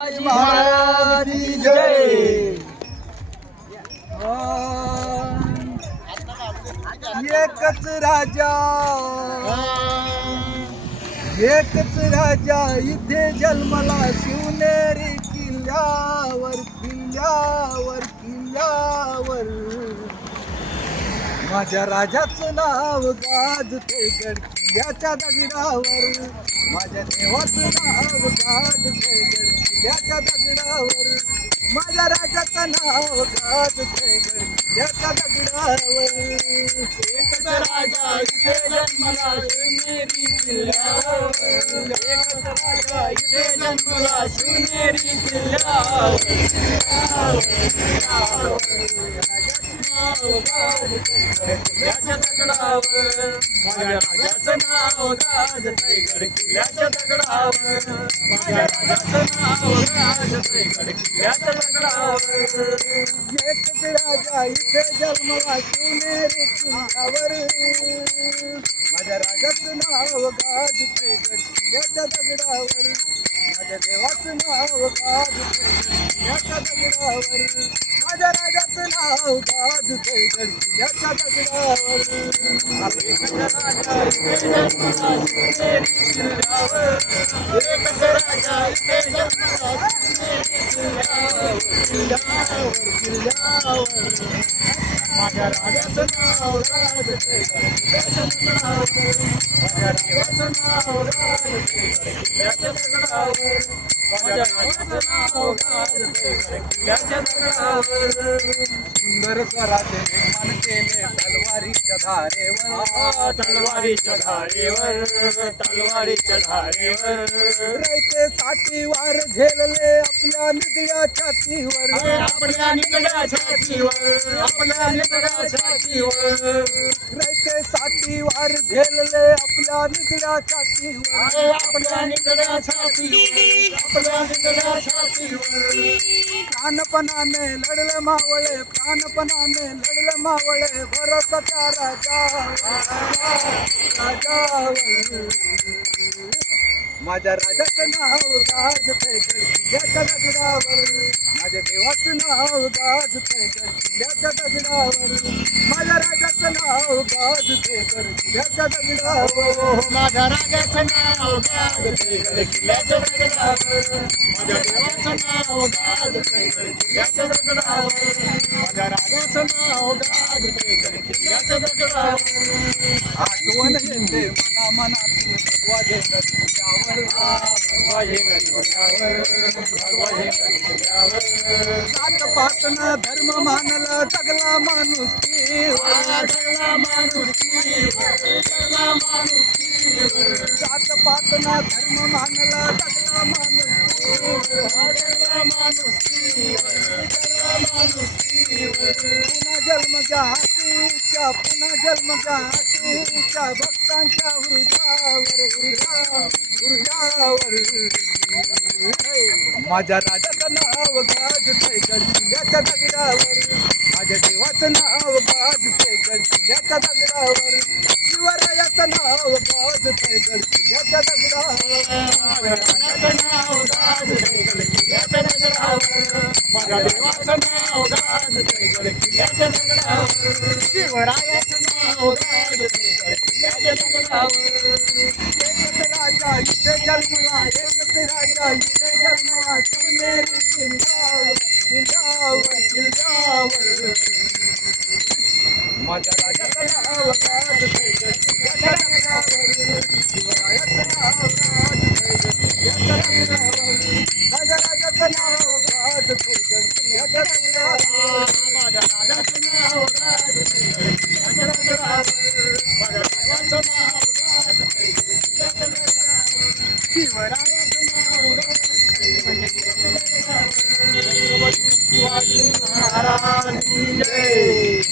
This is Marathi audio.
महाराज की जय। एकच राजा एकच राजा इथे जन्मला शिवनेरी किल्ल्यावर किल्ल्यावर किल्ल्यावर माझ्या राजाचं नाव गाजते गड किल्ल्याच्या दगडावर माझ्या देवाचं नाव गाजते गड किल्ल्याच्या दगडावर माझ्या राजाचं नाव गाजते गड किल्ल्याच्या दगडावर एकच राजा इथे जन्मला शिवनेरी किल्ल्यावर एकच राजा इथे जन्मला शिवनेरी किल्ल्यावर किल्ल्याच्या दगडावर माझ्या राजाचं नाव गाजतंय गड किल्ल्याच्या दगडावर माझ्या राजाचं नाव गाजतंय गड किल्ल्याच्या दगडावर एकच राजा इथे जन्मला शिवनेरी किल्ल्यावर माझ्या राजाचं नाव गाजतंय गड किल्ल्याच्या दगडावर माझ्या देवाचं नाव गाजतंय किल्ल्याच्या दगडावर माझ्या राजाचं नाव गाजतंय गड किल्ल्याच्या दगडावर एकच राजा इथे जन्मला शिवनेरी किल्ल्यावर एकच राजा इथे जन्मला शिवनेरी किल्ल्यावर किल्ल्यावर माझ्या राजाचं नाव गाजतंय गड किल्ल्याच्या दगडावर माझ्या देवाचं नाव गाजतंय गड किल्ल्याच्या दगडावर माझ्या राजाचं नाव गाजतंय गड किल्ल्याच्या दगडावर सुंदर स्वराचे निर्माण केले तलवारीच्या धारेवर तलवारीच्या धारेवर तलवारीच्या धारेवर रयते साठी वार झेलले आपल्या निधड्या छातीवर आपल्या निधड्या छातीवर आपल्या निधड्या छातीवर रयते साठी वार झेलले आपल्या निधड्या छातीवर आपल्या निधड्या छातीवर आपल्या निधड्या छातीवर प्राणपणाने लढले मावळे प्राणपणाने लढले मावळे भरत त्या राजावर माझ्या राजाचं नाव गाजतंय गड किल्ल्याच्या दगडावर माझ्या देवाचं नाव गाजतंय गड किल्ल्याच्या दगडावर माझ्या राजाचं नाव गाजतंय गड किल्ल्याच्या दगडावर माझ्या राजाचं नाव गाजतंय गड किल्ल्याच्या दगडावर माझ्या देवाचं नाव गाजतंय गड किल्ल्याच्या दगडावर माझ्या राजाचं नाव गाजतंय गड किल्ल्याच्या दगडावर आठवण येते मना मनातून भगवा झेंडा सात पाटणा धर्म मानला जगला माणूस सात पाटणा धर्म मानला जगला माणूस पुन्हा जन्म घ्या हातीच्या पुन्हा जन्म घ्या हातीच्या भक्तांच्या हृदयावर हृदयावर माझ्या राजाचं नाव गाजतंय गड किल्ल्याच्या दगडावर माझ्या देवाचं नाव गाजतंय गड किल्ल्याच्या दगडावर शिवरायाचं नाव गाजतंय गड किल्ल्याच्या दगडावर राजाचं नाव गाजतंय गड किल्ल्याच्या दगडावर माझ्या देवाचं नाव गाजतंय गड किल्ल्याच्या दगडावर शिवरायाचं नाव गाजतंय गड किल्ल्याच्या दगडावर एकच राजा इथे जन्मला एकच राजा इथे जन्मला शिवनेरी किल्ल्यावर किल्ल्यावर किल्ल्यावर माझ्या राजाचं नाव गाजतंय गड किल्ल्याच्या दगडावर शिवरायाचं नाव गाजतंय गड किल्ल्याच्या दगडावर माझ्या राजाचं नाव गाजतंय गड किल्ल्याच्या दगडावर माझ्या राजाचं नाव गाजतंय गड किल्ल्याच्या दगडावर माझ्या देवाचं नाव गाजतंय गड किल्ल्याच्या दगडावर शिवरायाचं नाव गाजतंय गड किल्ल्याच्या दगडावर. छत्रपती शिवाजी महाराज की जय.